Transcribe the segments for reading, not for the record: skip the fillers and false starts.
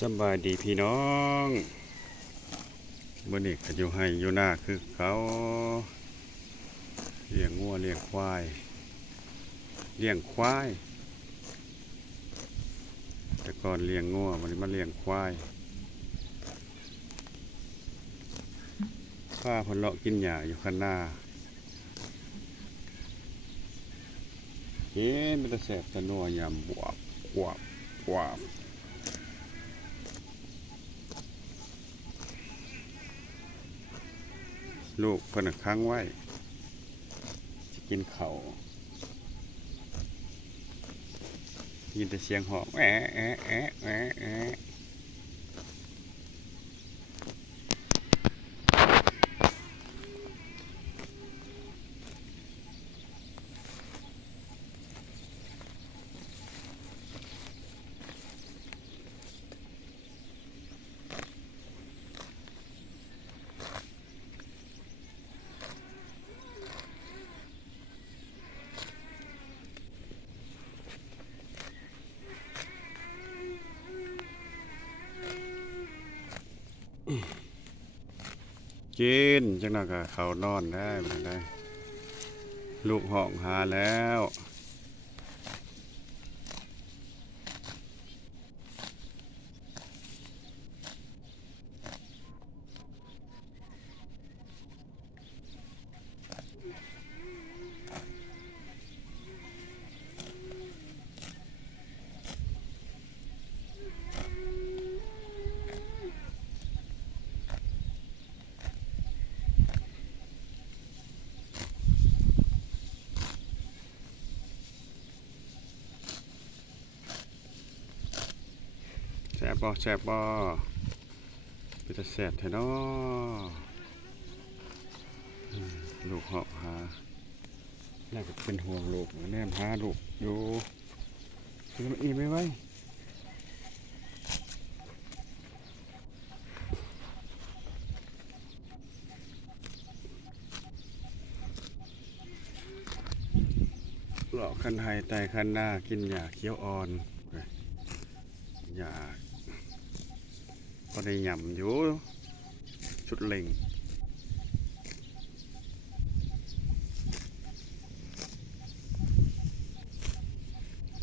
สบายดีพี่น้องมื้อนี้ก็อยู่ให้อยู่หน้าคือเขาเลี้ยงงัวเลี้ยงควายแต่ก่อนเลี้ยงงัววันนี้มาเลี้ยงควายข้าเพิ่นเลาะกินหญ้าอยู่ข้างหน้าเห็นมันจะแสบตะนัวยำบวบบวบบวบลูกเพิ่นค้างไว้จะกินข้าวยินแต่เสียงหอบแอะแอะแอะแอะแอะกินจังนั้นก็เขานอนได้บ่ได้ลูกห้องหาแล้วแซ่บบ่แซ่บบ่เป็นตาแซ่บแท้เนาะลูกเหาะหาแล้วก็เป็นห่วงลูกแนมหาลูกอยู่คือมันอีไม่ไหวเลาะคันไห้ไตคันหน้ากินหญ้าเขียวอ่อนหญ้าก็ได้หย่ำอยู่ชุดเล็ง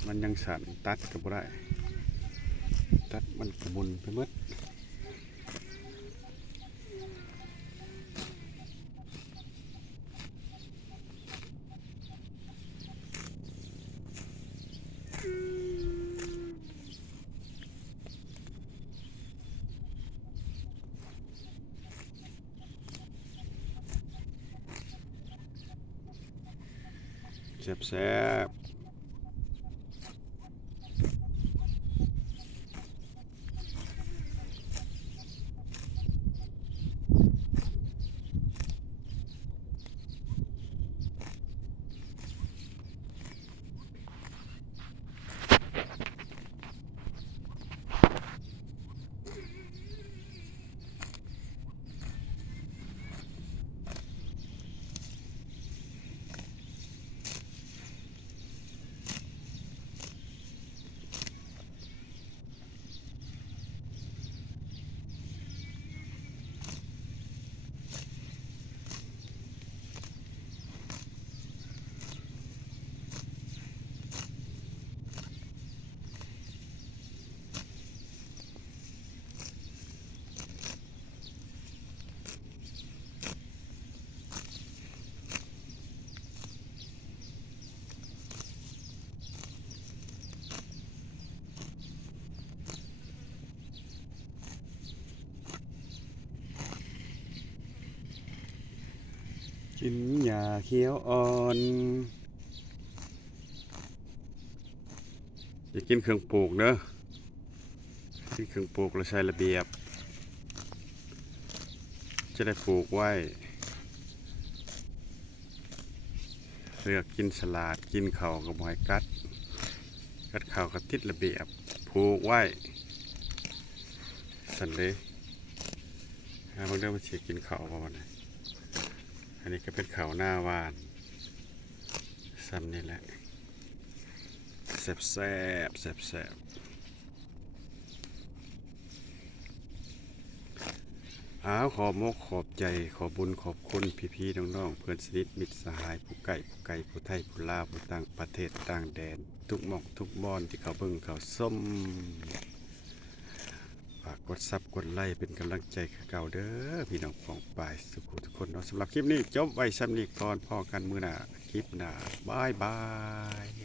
มันยังสั่นตัดก็บ่ได้ตัดมันกระมุนไปหมดแซ่บกินหญ้าเขียวอ่อนอย่ากินเครื่องปลูกเด้อกินเครื่องปลูกแล้วใช้ระเบียบจะได้ปลูกไว้เลือกกินสลัดกินข้าวกับหอยกัดข้าวกับติดระเบียบปลูกไว้สันเลยบางเรื่องมันเสียกินข้าวประมาณนี้อันนี้ก็เป็นข้าวหน้าวานซ้ำนี่แหละแซ่บ ขอมกขอบใจขอบุญขอบคุณพี่ๆน้องๆเพื่อนสนิทมิตรสหายผู้ไก่ผู้ไก่ผู้ไทยผู้ลาวผู้ต่างประเทศต่างแดนทุกหม่องทุกบอนที่เขาเบิ่งเขาส้มฝากกดซับกดไลค์เป็นกำลังใจคือเก่าเด้อพี่น้องของปายสุขุทุกคนเนาะสำหรับคลิปนี้จบไว้ซ้ำนี้ก่อนพอกันมื้อหน้าคลิปหน้าบายบาย